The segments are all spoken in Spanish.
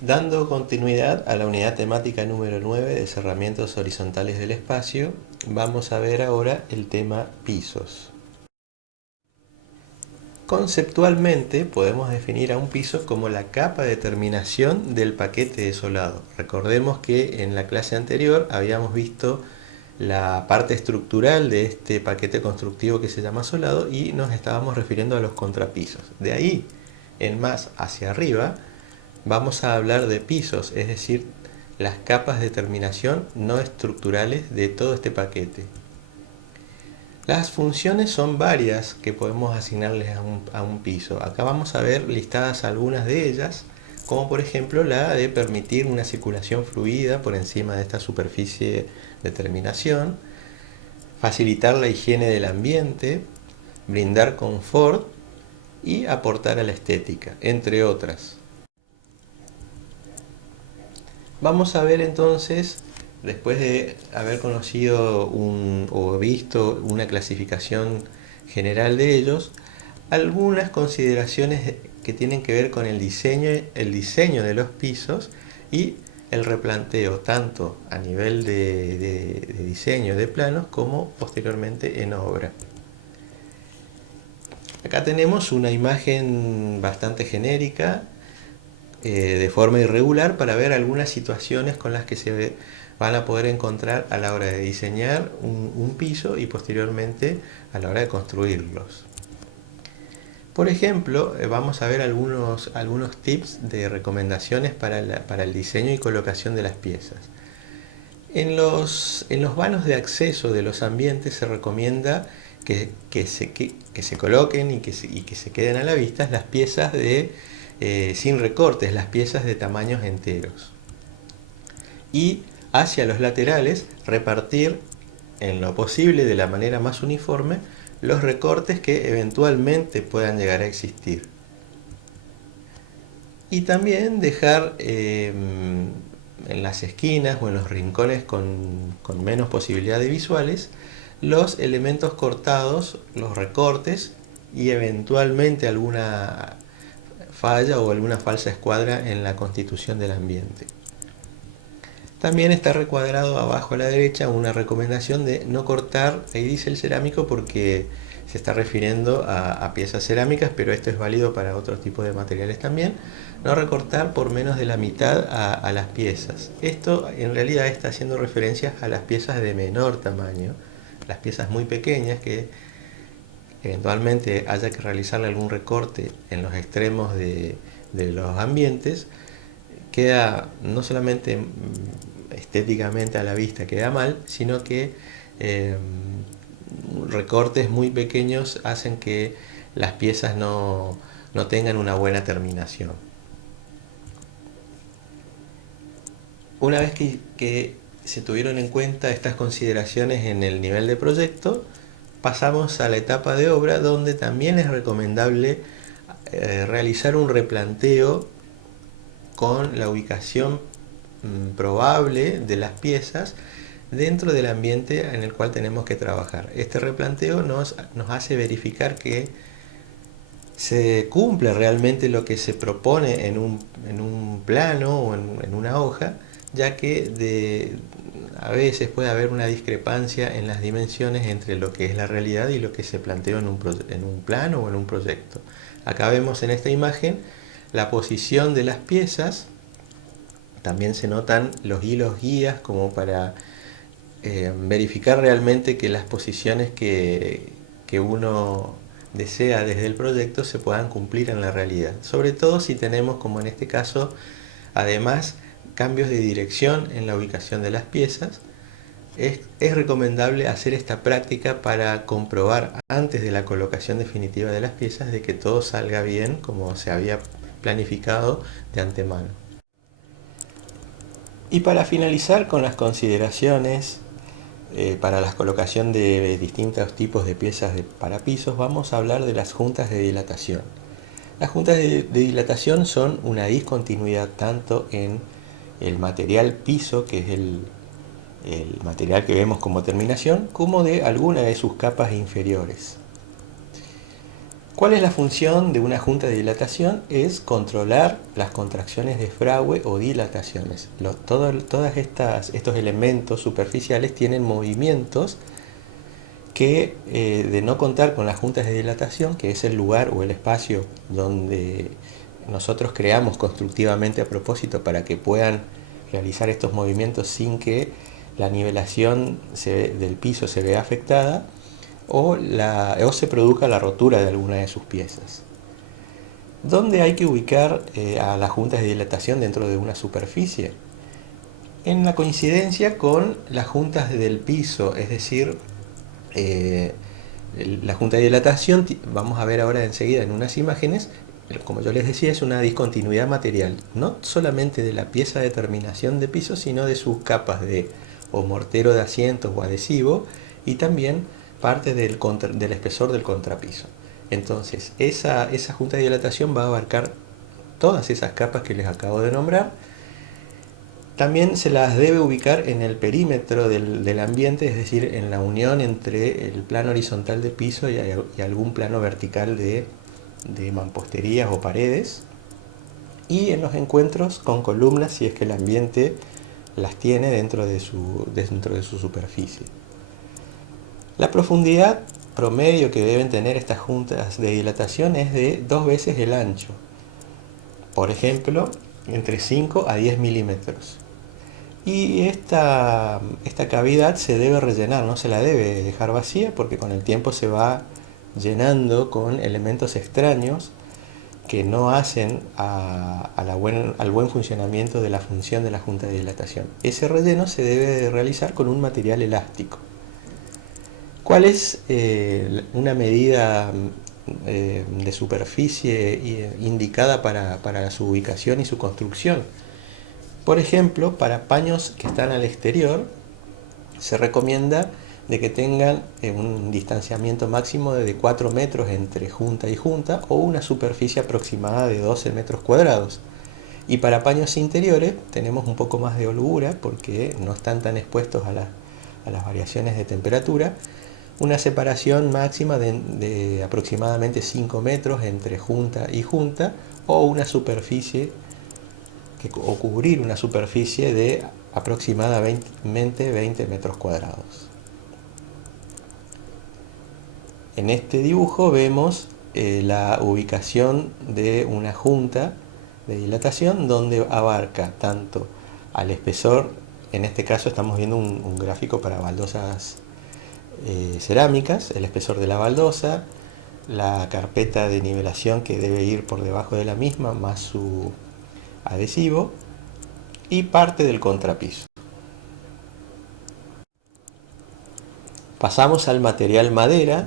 Dando continuidad a la unidad temática número 9 de cerramientos horizontales del espacio, vamos a ver ahora el tema pisos. Conceptualmente podemos definir a un piso como la capa de terminación del paquete de solado. Recordemos que en la clase anterior habíamos visto la parte estructural de este paquete constructivo que se llama solado y nos estábamos refiriendo a los contrapisos. De ahí en más hacia arriba vamos a hablar de pisos, es decir, las capas de terminación no estructurales de todo este paquete. Las funciones son varias que podemos asignarles a un piso. Acá vamos a ver listadas algunas de ellas, como por ejemplo la de permitir una circulación fluida por encima de esta superficie de terminación, facilitar la higiene del ambiente, brindar confort y aportar a la estética, entre otras. Vamos a ver entonces, después de haber conocido o visto una clasificación general de ellos, algunas consideraciones que tienen que ver con el diseño de los pisos y el replanteo, tanto a nivel de diseño de planos como posteriormente en obra. Acá tenemos una imagen bastante genérica de forma irregular para ver algunas situaciones con las que se van a poder encontrar a la hora de diseñar un piso y posteriormente a la hora de construirlos. Por ejemplo, vamos a ver algunos tips de recomendaciones para el diseño y colocación de las piezas. En los vanos de acceso de los ambientes se recomienda que se coloquen y que se queden a la vista las piezas sin recortes, las piezas de tamaños enteros. Y hacia los laterales repartir en lo posible de la manera más uniforme los recortes que eventualmente puedan llegar a existir. Y también dejar en las esquinas o en los rincones con menos posibilidad de visuales los elementos cortados, los recortes y eventualmente alguna falla o alguna falsa escuadra en la constitución del ambiente. También está recuadrado abajo a la derecha una recomendación de no cortar, ahí dice el cerámico porque se está refiriendo a piezas cerámicas, pero esto es válido para otros tipos de materiales también, no recortar por menos de la mitad a las piezas. Esto en realidad está haciendo referencia a las piezas de menor tamaño, las piezas muy pequeñas que eventualmente haya que realizarle algún recorte en los extremos de los ambientes, queda no solamente estéticamente a la vista queda mal, sino que recortes muy pequeños hacen que las piezas no tengan una buena terminación. Una vez que se tuvieron en cuenta estas consideraciones en el nivel de proyecto, pasamos a la etapa de obra, donde también es recomendable realizar un replanteo con la ubicación probable de las piezas dentro del ambiente en el cual tenemos que trabajar. Este replanteo nos hace verificar que se cumple realmente lo que se propone en un plano o en una hoja, ya que a veces puede haber una discrepancia en las dimensiones entre lo que es la realidad y lo que se planteó en un plano o en un proyecto. Acá vemos en esta imagen la posición de las piezas. También se notan los hilos guías como para verificar realmente que las posiciones que uno desea desde el proyecto se puedan cumplir en la realidad. Sobre todo si tenemos, como en este caso, además cambios de dirección en la ubicación de las piezas, es recomendable hacer esta práctica para comprobar antes de la colocación definitiva de las piezas de que todo salga bien como se había planificado de antemano. Y para finalizar con las consideraciones para la colocación de distintos tipos de piezas para pisos, vamos a hablar de las juntas de dilatación. Las juntas de dilatación son una discontinuidad tanto en el material piso, que es el material que vemos como terminación, como de alguna de sus capas inferiores. ¿Cuál es la función de una junta de dilatación? Es controlar las contracciones de fragüe o dilataciones. Todos estos elementos superficiales tienen movimientos que, de no contar con las juntas de dilatación, que es el lugar o el espacio donde nosotros creamos constructivamente a propósito para que puedan realizar estos movimientos sin que la nivelación del piso se vea afectada, o se produzca la rotura de alguna de sus piezas. ¿Dónde hay que ubicar a las juntas de dilatación dentro de una superficie? En la coincidencia con las juntas del piso, es decir, eh, la junta de dilatación, vamos a ver ahora enseguida en unas imágenes, como yo les decía, es una discontinuidad material, no solamente de la pieza de terminación de piso, sino de sus capas de o mortero de asientos o adhesivo, y también parte del espesor del contrapiso. Entonces, esa junta de dilatación va a abarcar todas esas capas que les acabo de nombrar. También se las debe ubicar en el perímetro del ambiente, es decir, en la unión entre el plano horizontal de piso y algún plano vertical de mamposterías o paredes, y en los encuentros con columnas si es que el ambiente las tiene dentro de su superficie. La profundidad promedio que deben tener estas juntas de dilatación es de 2 veces el ancho, por ejemplo, entre 5 a 10 milímetros. Y esta cavidad se debe rellenar, no se la debe dejar vacía, porque con el tiempo se va llenando con elementos extraños que no hacen al buen funcionamiento de la función de la junta de dilatación. Ese relleno se debe realizar con un material elástico. ¿Cuál es una medida de superficie indicada para su ubicación y su construcción? Por ejemplo, para paños que están al exterior, se recomienda de que tengan un distanciamiento máximo de 4 metros entre junta y junta, o una superficie aproximada de 12 metros cuadrados. Y para paños interiores tenemos un poco más de holgura, porque no están tan expuestos a las variaciones de temperatura, una separación máxima de aproximadamente 5 metros entre junta y junta, o una superficie o cubrir una superficie de aproximadamente 20 metros cuadrados. En este dibujo vemos la ubicación de una junta de dilatación, donde abarca tanto al espesor, en este caso estamos viendo un gráfico para baldosas cerámicas, el espesor de la baldosa, la carpeta de nivelación que debe ir por debajo de la misma, más su adhesivo, y parte del contrapiso. Pasamos al material madera.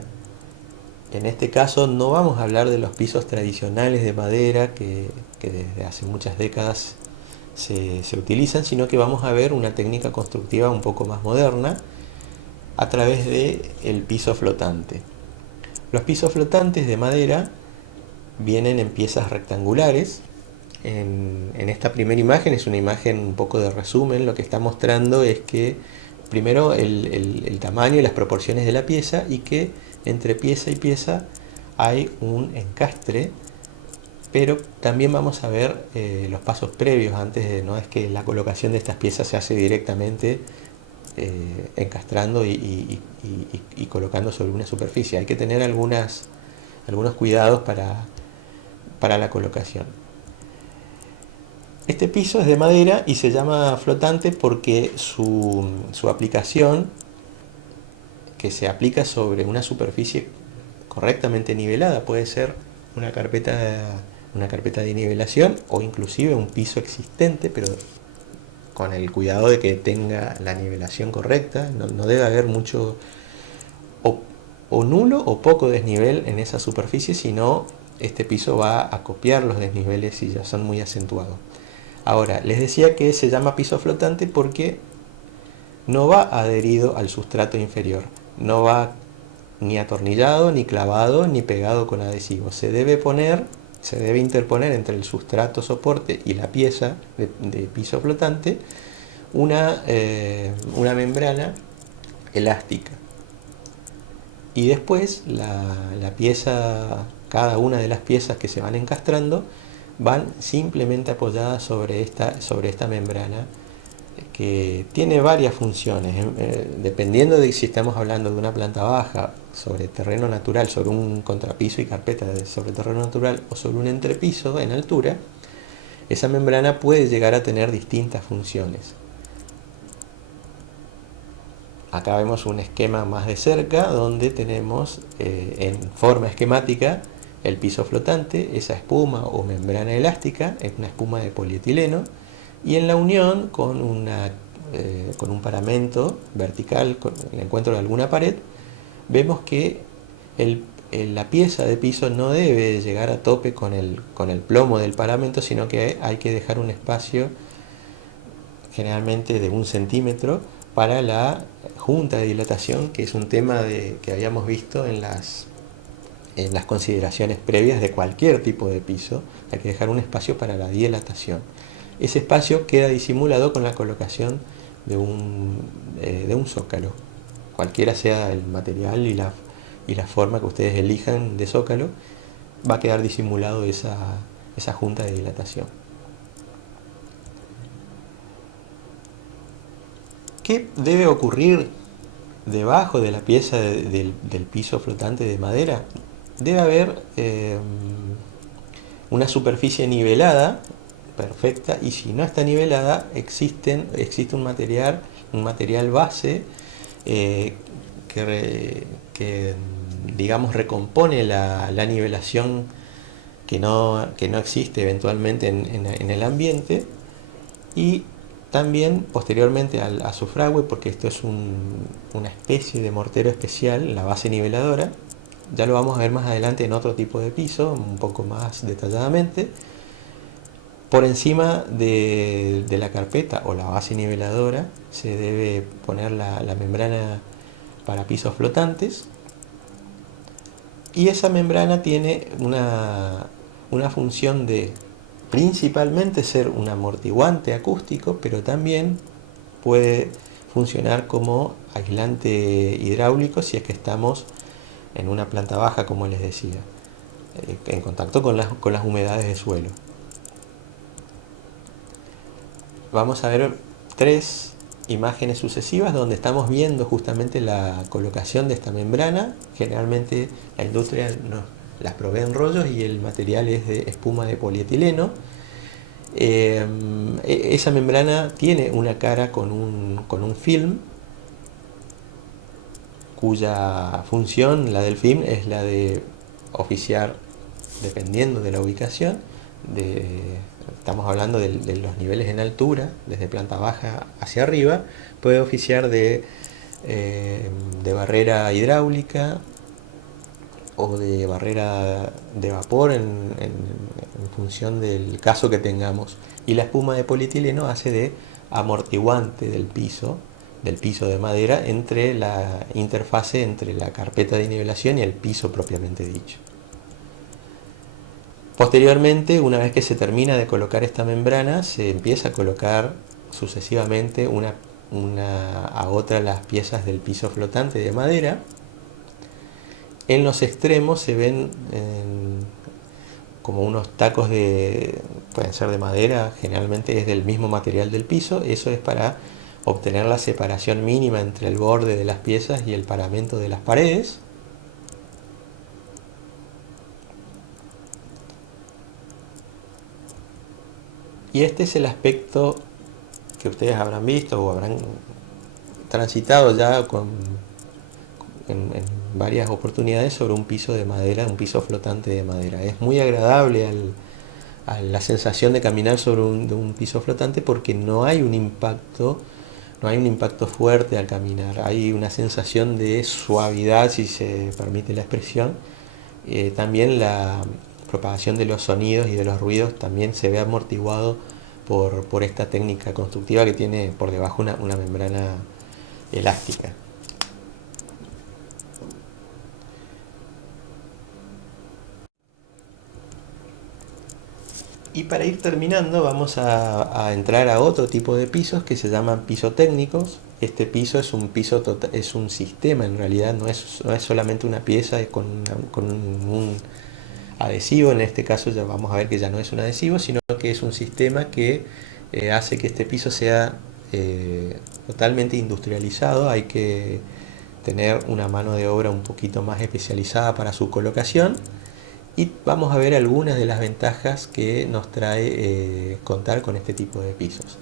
En este caso no vamos a hablar de los pisos tradicionales de madera que desde hace muchas décadas se utilizan, sino que vamos a ver una técnica constructiva un poco más moderna a través del piso flotante. Los pisos flotantes de madera vienen en piezas rectangulares. En esta primera imagen es una imagen un poco de resumen. Lo que está mostrando es que primero el tamaño y las proporciones de la pieza, y que entre pieza y pieza hay un encastre, pero también vamos a ver los pasos previos antes no es que la colocación de estas piezas se hace directamente encastrando y colocando sobre una superficie. Hay que tener algunos cuidados para la colocación. Este piso es de madera y se llama flotante porque su aplicación, que se aplica sobre una superficie correctamente nivelada, puede ser una carpeta de nivelación, o inclusive un piso existente, pero con el cuidado de que tenga la nivelación correcta. No debe haber mucho o nulo o poco desnivel en esa superficie, sino este piso va a copiar los desniveles si ya son muy acentuados. Ahora, les decía que se llama piso flotante porque no va adherido al sustrato inferior, no va ni atornillado, ni clavado, ni pegado con adhesivo. Se debe interponer entre el sustrato soporte y la pieza de piso flotante una membrana elástica. Y después la pieza cada una de las piezas que se van encastrando van simplemente apoyadas sobre esta membrana que tiene varias funciones, dependiendo de si estamos hablando de una planta baja sobre terreno natural, sobre un contrapiso y carpeta sobre terreno natural o sobre un entrepiso en altura. Esa membrana puede llegar a tener distintas funciones. Acá vemos un esquema más de cerca donde tenemos en forma esquemática el piso flotante, esa espuma o membrana elástica, es una espuma de polietileno, y en la unión con un paramento vertical, con el encuentro de alguna pared, vemos que la pieza de piso no debe llegar a tope con el plomo del paramento, sino que hay que dejar un espacio generalmente de 1 centímetro para la junta de dilatación, que es un tema que habíamos visto en las consideraciones previas de cualquier tipo de piso. Hay que dejar un espacio para la dilatación. Ese espacio queda disimulado con la colocación de un zócalo, cualquiera sea el material y la forma que ustedes elijan de zócalo, va a quedar disimulado esa junta de dilatación. ¿Qué debe ocurrir debajo de la pieza del piso flotante de madera? Debe haber una superficie nivelada, perfecta, y si no está nivelada, existe un material base que digamos recompone la nivelación que no existe eventualmente en el ambiente, y también posteriormente al azufragüe, porque esto es una especie de mortero especial, la base niveladora. Ya lo vamos a ver más adelante en otro tipo de piso, un poco más detalladamente. Por encima de la carpeta o la base niveladora se debe poner la membrana para pisos flotantes, y esa membrana tiene una función de principalmente ser un amortiguante acústico, pero también puede funcionar como aislante hidráulico si es que estamos en una planta baja, como les decía, en contacto con las humedades de suelo. Vamos a ver 3 imágenes sucesivas donde estamos viendo justamente la colocación de esta membrana. Generalmente la industria nos las provee en rollos y el material es de espuma de polietileno. Esa membrana tiene una cara con un film, cuya función, la del film, es la de oficiar, dependiendo de la ubicación, estamos hablando de los niveles en altura, desde planta baja hacia arriba, puede oficiar de barrera hidráulica o de barrera de vapor en función del caso que tengamos. Y la espuma de polietileno hace de amortiguante del piso de madera entre la interfase entre la carpeta de nivelación y el piso propiamente dicho. Posteriormente, una vez que se termina de colocar esta membrana, se empieza a colocar sucesivamente una a otra las piezas del piso flotante de madera. En los extremos se ven como unos tacos pueden ser de madera, generalmente es del mismo material del piso. Eso es para obtener la separación mínima entre el borde de las piezas y el paramento de las paredes. Y este es el aspecto que ustedes habrán visto o habrán transitado ya en varias oportunidades sobre un piso de madera, un piso flotante de madera. Es muy agradable a la sensación de caminar sobre un piso flotante, porque no hay un impacto fuerte al caminar. Hay una sensación de suavidad, si se permite la expresión. También la propagación de los sonidos y de los ruidos también se ve amortiguado por esta técnica constructiva que tiene por debajo una membrana elástica. Y para ir terminando, vamos a entrar a otro tipo de pisos que se llaman pisotécnicos. Este piso es un piso es un sistema, en realidad no es solamente una pieza con adhesivo. En este caso ya vamos a ver que ya no es un adhesivo, sino que es un sistema que hace que este piso sea totalmente industrializado. Hay que tener una mano de obra un poquito más especializada para su colocación. Y vamos a ver algunas de las ventajas que nos trae contar con este tipo de pisos.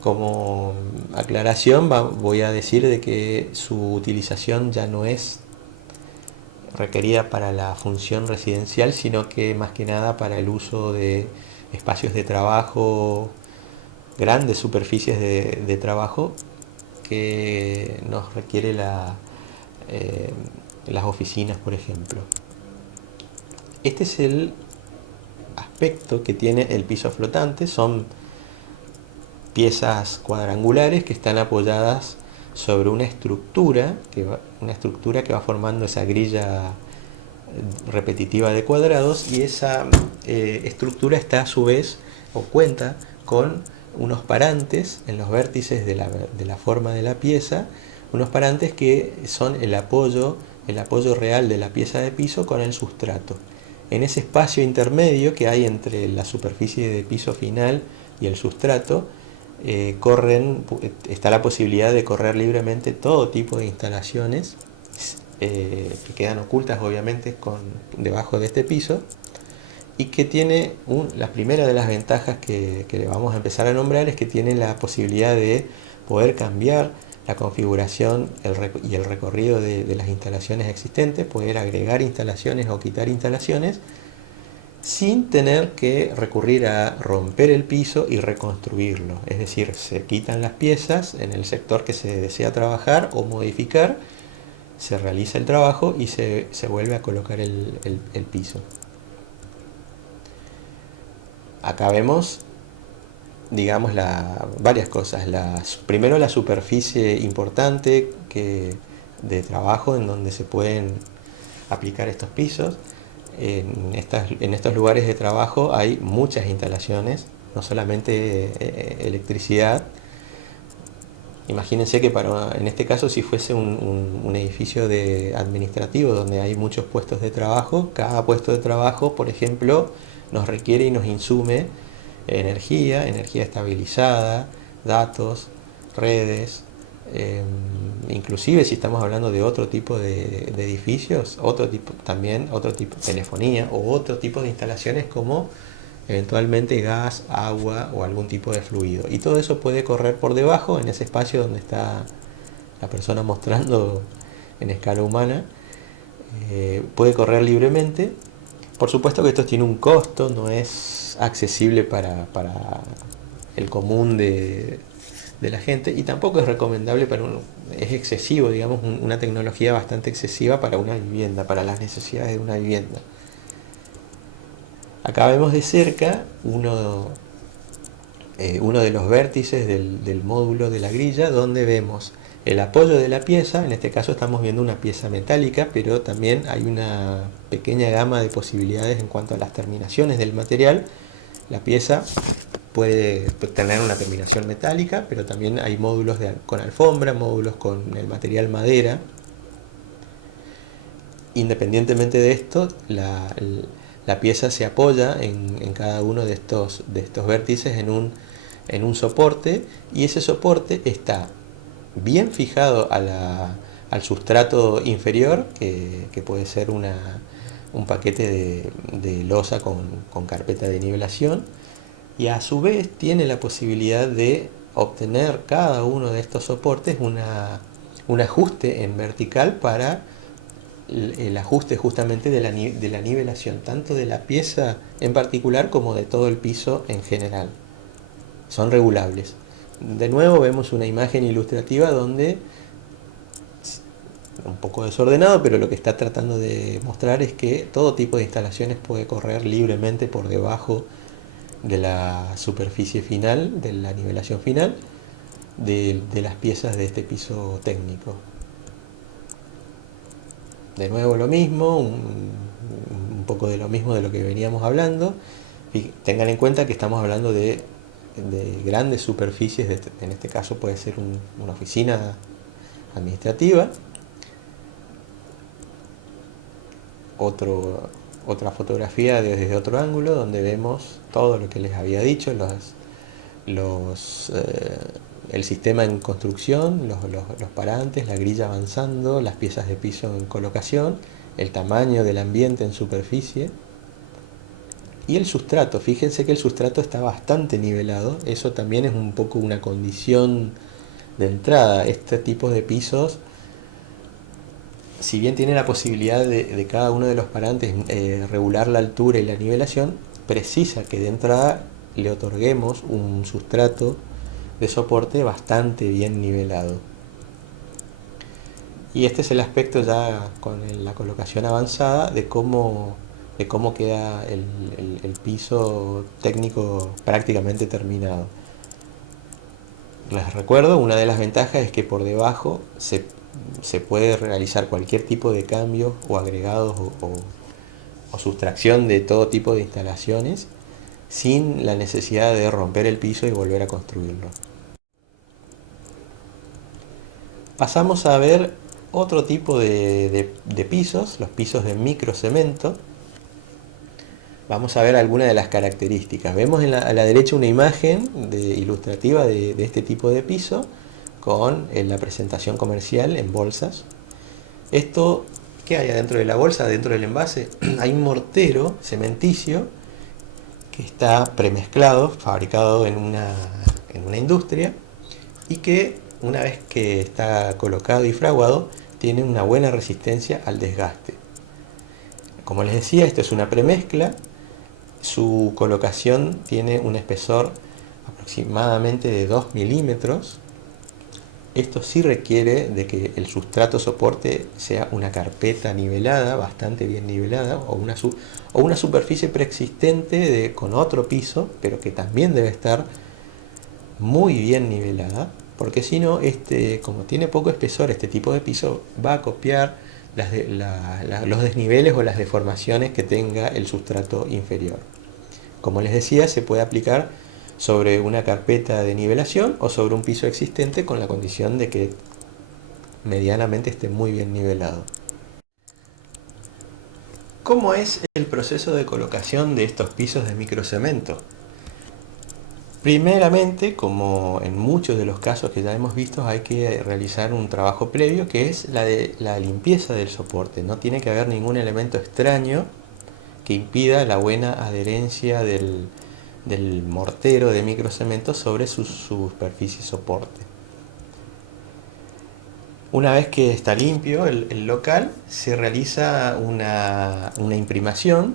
Como aclaración voy a decir de que su utilización ya no es requerida para la función residencial, sino que más que nada para el uso de espacios de trabajo, grandes superficies de trabajo que nos requiere las oficinas, por ejemplo. Este es el aspecto que tiene el piso flotante. Son piezas cuadrangulares que están apoyadas sobre una estructura que va formando esa grilla repetitiva de cuadrados, y esa estructura está a su vez o cuenta con unos parantes en los vértices de la forma de la pieza, unos parantes que son el apoyo real de la pieza de piso con el sustrato. En ese espacio intermedio que hay entre la superficie de piso final y el sustrato, está la posibilidad de correr libremente todo tipo de instalaciones que quedan ocultas obviamente debajo de este piso, y que tiene la primera de las ventajas que le vamos a empezar a nombrar es que tiene la posibilidad de poder cambiar la configuración y el recorrido de las instalaciones existentes, poder agregar instalaciones o quitar instalaciones sin tener que recurrir a romper el piso y reconstruirlo. Es decir, se quitan las piezas en el sector que se desea trabajar o modificar, se realiza el trabajo y se vuelve a colocar el piso. Acá vemos, digamos, varias cosas. Primero, la superficie importante de trabajo en donde se pueden aplicar estos pisos. En estos lugares de trabajo hay muchas instalaciones, no solamente electricidad. Imagínense que en este caso, si fuese un edificio administrativo donde hay muchos puestos de trabajo, cada puesto de trabajo, por ejemplo, nos requiere y nos insume energía estabilizada, datos, redes, inclusive si estamos hablando de otro tipo de edificios, otro tipo de telefonía o otro tipo de instalaciones como eventualmente gas, agua o algún tipo de fluido. Y todo eso puede correr por debajo, en ese espacio donde está la persona mostrando en escala humana. Puede correr libremente. Por supuesto que esto tiene un costo, no es accesible para el común de la gente, y tampoco es recomendable es excesivo, digamos, una tecnología bastante excesiva para una vivienda, para las necesidades de una vivienda. Acá vemos de cerca uno de los vértices del módulo de la grilla, donde vemos el apoyo de la pieza. En este caso estamos viendo una pieza metálica, pero también hay una pequeña gama de posibilidades en cuanto a las terminaciones del material. La pieza puede tener una terminación metálica, pero también hay módulos con alfombra, módulos con el material madera. Independientemente de esto, la pieza se apoya en cada uno de estos vértices en un soporte, y ese soporte está bien fijado al sustrato inferior, que puede ser un paquete de losa con carpeta de nivelación, y a su vez tiene la posibilidad de obtener cada uno de estos soportes un ajuste en vertical para el ajuste justamente de la nivelación, tanto de la pieza en particular como de todo el piso en general. Son regulables. De nuevo vemos una imagen ilustrativa donde, un poco desordenado, pero lo que está tratando de mostrar es que todo tipo de instalaciones puede correr libremente por debajo de la superficie final, de la nivelación final de las piezas de este piso técnico. De nuevo lo mismo, un poco de lo mismo de lo que veníamos hablando. Y tengan en cuenta que estamos hablando de grandes superficies, en este caso puede ser una oficina administrativa. otra fotografía desde otro ángulo donde vemos todo lo que les había dicho, los, el sistema en construcción, los parantes, la grilla avanzando, las piezas de piso en colocación, el tamaño del ambiente en superficie y el sustrato. Fíjense que el sustrato está bastante nivelado, eso también es un poco una condición de entrada. Este tipo de pisos, si bien tiene la posibilidad de cada uno de los parantes regular la altura y la nivelación, precisa que de entrada le otorguemos un sustrato de soporte bastante bien nivelado. Y este es el aspecto ya con la colocación avanzada de cómo queda el piso técnico prácticamente terminado. Les recuerdo, una de las ventajas es que por debajo se puede realizar cualquier tipo de cambio o agregados o sustracción de todo tipo de instalaciones sin la necesidad de romper el piso y volver a construirlo. Pasamos a ver otro tipo de pisos, los pisos de microcemento. Vamos a ver algunas de las características. Vemos a la derecha una imagen ilustrativa de este tipo de piso con la presentación comercial en bolsas. Esto, ¿qué hay adentro de la bolsa? Dentro del envase hay un mortero cementicio que está premezclado, fabricado en una industria y que una vez que está colocado y fraguado tiene una buena resistencia al desgaste. Como les decía, esto es una premezcla. Su colocación tiene un espesor aproximadamente de 2 milímetros. Esto sí requiere de que el sustrato soporte sea una carpeta nivelada, bastante bien nivelada, o una superficie preexistente con otro piso, pero que también debe estar muy bien nivelada, porque si no, como tiene poco espesor, este tipo de piso va a copiar los desniveles o las deformaciones que tenga el sustrato inferior. Como les decía, se puede aplicar sobre una carpeta de nivelación o sobre un piso existente con la condición de que medianamente esté muy bien nivelado. ¿Cómo es el proceso de colocación de estos pisos de microcemento? Primeramente, como en muchos de los casos que ya hemos visto, hay que realizar un trabajo previo que es la limpieza del soporte. No tiene que haber ningún elemento extraño que impida la buena adherencia del mortero de microcemento sobre su superficie soporte. Una vez que está limpio el local, se realiza una imprimación.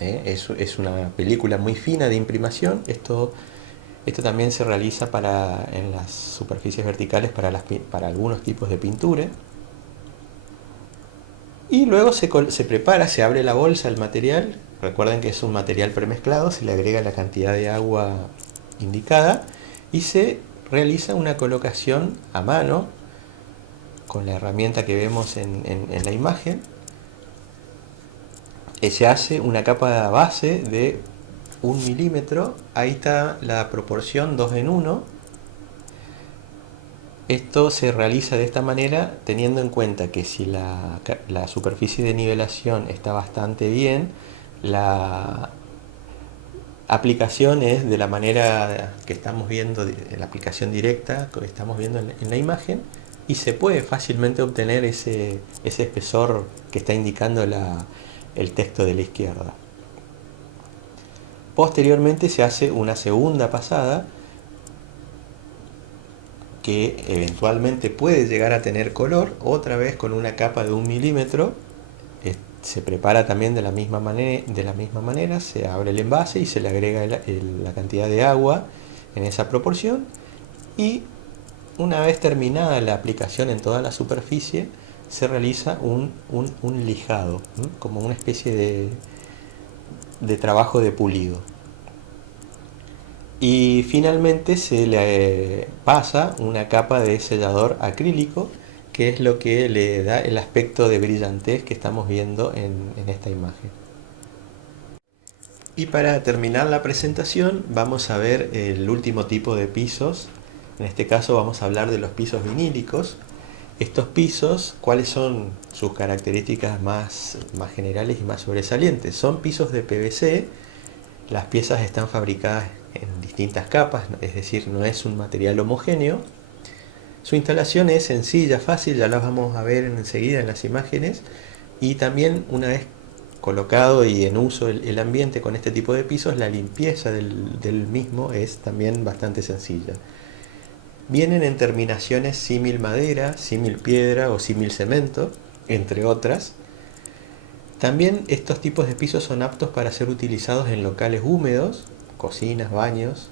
Es una película muy fina de imprimación. Esto también se realiza en las superficies verticales para algunos tipos de pintura. Y luego se prepara, se abre la bolsa, el material. Recuerden que es un material premezclado, se le agrega la cantidad de agua indicada y se realiza una colocación a mano con la herramienta que vemos en la imagen. Se hace una capa base de 1 milímetro, ahí está la proporción 2 en 1. Esto se realiza de esta manera teniendo en cuenta que si la superficie de nivelación está bastante bien, la aplicación es de la manera que estamos viendo, la aplicación directa que estamos viendo en la imagen, y se puede fácilmente obtener ese espesor que está indicando el texto de la izquierda. Posteriormente se hace una segunda pasada que eventualmente puede llegar a tener color, otra vez con una capa de 1 milímetro. Se prepara también de la misma manera, se abre el envase y se le agrega la cantidad de agua en esa proporción, y una vez terminada la aplicación en toda la superficie se realiza un lijado, como una especie de trabajo de pulido. Y finalmente se le pasa una capa de sellador acrílico, que es lo que le da el aspecto de brillantez que estamos viendo en esta imagen. Y para terminar la presentación vamos a ver el último tipo de pisos. En este caso vamos a hablar de los pisos vinílicos, Estos pisos, ¿cuáles son sus características más generales y más sobresalientes? Son pisos de PVC, las piezas están fabricadas en distintas capas, es decir, no es un material homogéneo. Su instalación es sencilla, fácil, ya las vamos a ver enseguida en las imágenes. Y también, una vez colocado y en uso el ambiente con este tipo de pisos, la limpieza del mismo es también bastante sencilla. Vienen en terminaciones símil madera, símil piedra o símil cemento, entre otras. También estos tipos de pisos son aptos para ser utilizados en locales húmedos, cocinas, baños,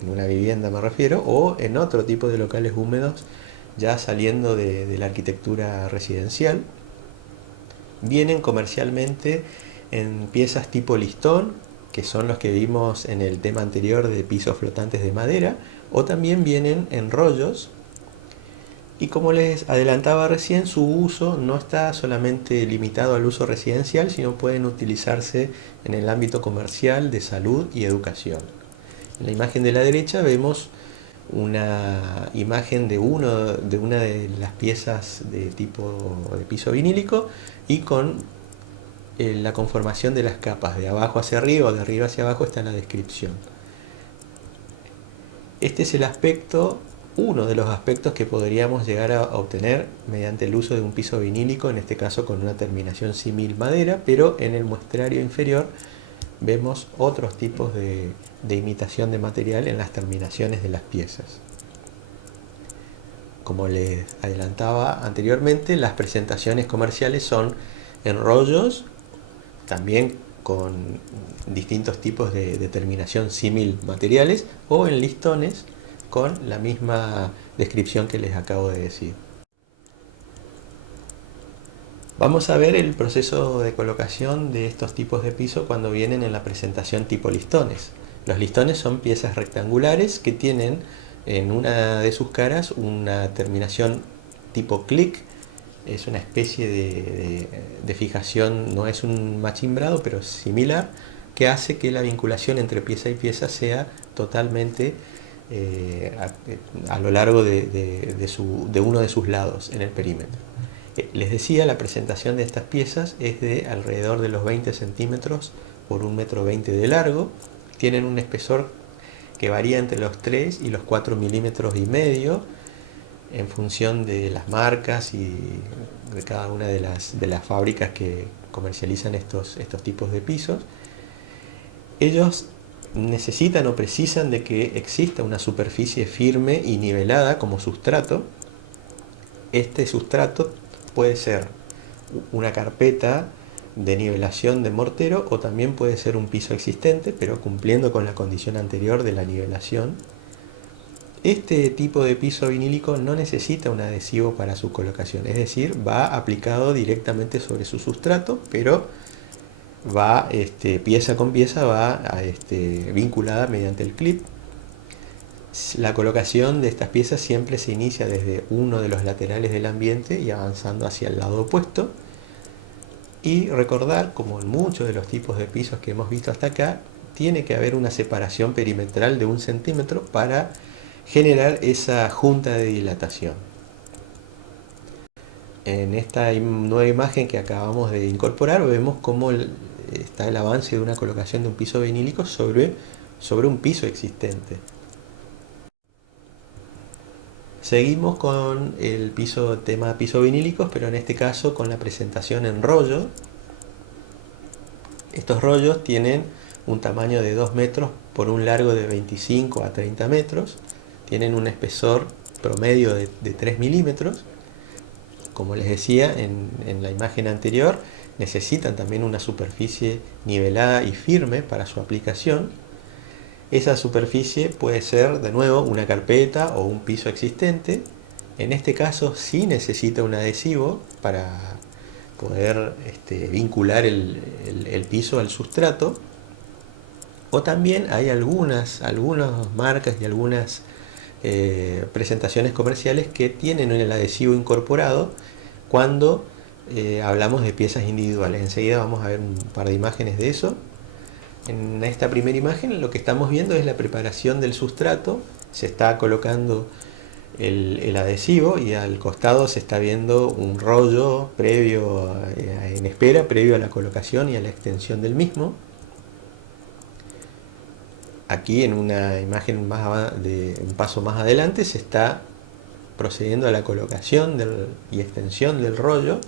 en una vivienda me refiero, o en otro tipo de locales húmedos, ya saliendo de la arquitectura residencial. Vienen comercialmente en piezas tipo listón, que son los que vimos en el tema anterior de pisos flotantes de madera, o también vienen en rollos. Y como les adelantaba recién, su uso no está solamente limitado al uso residencial, sino pueden utilizarse en el ámbito comercial, de salud y educación. En la imagen de la derecha vemos una imagen de una de las piezas de tipo de piso vinílico y con la conformación de las capas de abajo hacia arriba o de arriba hacia abajo está en la descripción. Este es uno de los aspectos que podríamos llegar a obtener mediante el uso de un piso vinílico, en este caso con una terminación símil madera, pero en el muestrario inferior vemos otros tipos de imitación de material en las terminaciones de las piezas. Como les adelantaba anteriormente, las presentaciones comerciales son en rollos, también con distintos tipos de terminación símil materiales, o en listones con la misma descripción que les acabo de decir. Vamos a ver el proceso de colocación de estos tipos de piso cuando vienen en la presentación tipo listones. Los listones son piezas rectangulares que tienen en una de sus caras una terminación tipo clic. Es una especie de fijación, no es un machimbrado, pero similar, que hace que la vinculación entre pieza y pieza sea totalmente a lo largo de uno de sus lados en el perímetro. Les decía, la presentación de estas piezas es de alrededor de los 20 centímetros por 1,20 m de largo. Tienen un espesor que varía entre los 3 y los 4,5 milímetros en función de las marcas y de cada una de las fábricas que comercializan estos tipos de pisos. Ellos necesitan o precisan de que exista una superficie firme y nivelada como sustrato. Este sustrato puede ser una carpeta de nivelación de mortero o también puede ser un piso existente, pero cumpliendo con la condición anterior de la nivelación. Este tipo de piso vinílico no necesita un adhesivo para su colocación, es decir, va aplicado directamente sobre su sustrato, pero va pieza con pieza, va vinculada mediante el clip. La colocación de estas piezas siempre se inicia desde uno de los laterales del ambiente y avanzando hacia el lado opuesto. Y recordar, como en muchos de los tipos de pisos que hemos visto hasta acá, tiene que haber una separación perimetral de 1 centímetro para generar esa junta de dilatación. En esta nueva imagen que acabamos de incorporar vemos cómo está el avance de una colocación de un piso vinílico sobre un piso existente. Seguimos con el tema piso vinílicos, pero en este caso con la presentación en rollo. Estos rollos tienen un tamaño de 2 metros por un largo de 25 a 30 metros. Tienen un espesor promedio de 3 milímetros. Como les decía en la imagen anterior, necesitan también una superficie nivelada y firme para su aplicación. Esa superficie puede ser, de nuevo, una carpeta o un piso existente. En este caso sí necesita un adhesivo para poder vincular el piso al sustrato. O también hay algunas marcas y algunas presentaciones comerciales que tienen el adhesivo incorporado cuando hablamos de piezas individuales. Enseguida vamos a ver un par de imágenes de eso. En esta primera imagen lo que estamos viendo es la preparación del sustrato. Se está colocando el adhesivo y al costado se está viendo un rollo previo en espera, previo a la colocación y a la extensión del mismo. Aquí en una imagen de un paso más adelante se está procediendo a la colocación y extensión del rollo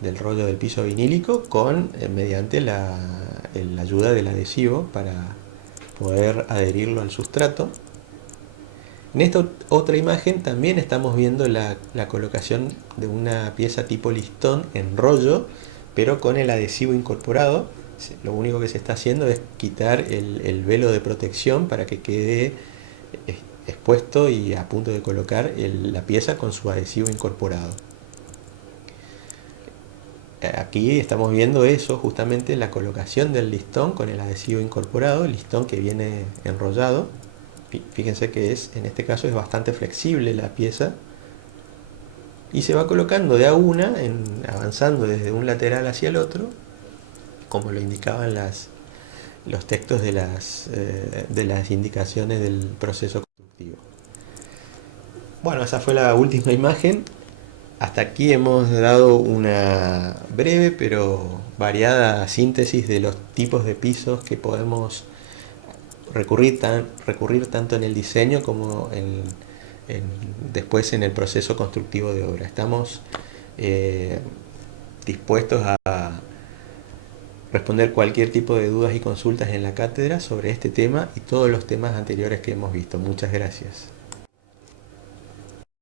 del piso vinílico mediante la ayuda del adhesivo para poder adherirlo al sustrato. En esta otra imagen también estamos viendo la colocación de una pieza tipo listón en rollo, pero con el adhesivo incorporado. Lo único que se está haciendo es quitar el velo de protección para que quede expuesto y a punto de colocar la pieza con su adhesivo incorporado. Aquí estamos viendo eso, justamente la colocación del listón con el adhesivo incorporado, el listón que viene enrollado. Fíjense que en este caso es bastante flexible la pieza y se va colocando de a una, avanzando desde un lateral hacia el otro, como lo indicaban los textos de las indicaciones del proceso constructivo. Bueno, esa fue la última imagen. Hasta aquí hemos dado una breve pero variada síntesis de los tipos de pisos que podemos recurrir tanto en el diseño como después en el proceso constructivo de obra. Estamos dispuestos a responder cualquier tipo de dudas y consultas en la cátedra sobre este tema y todos los temas anteriores que hemos visto. Muchas gracias.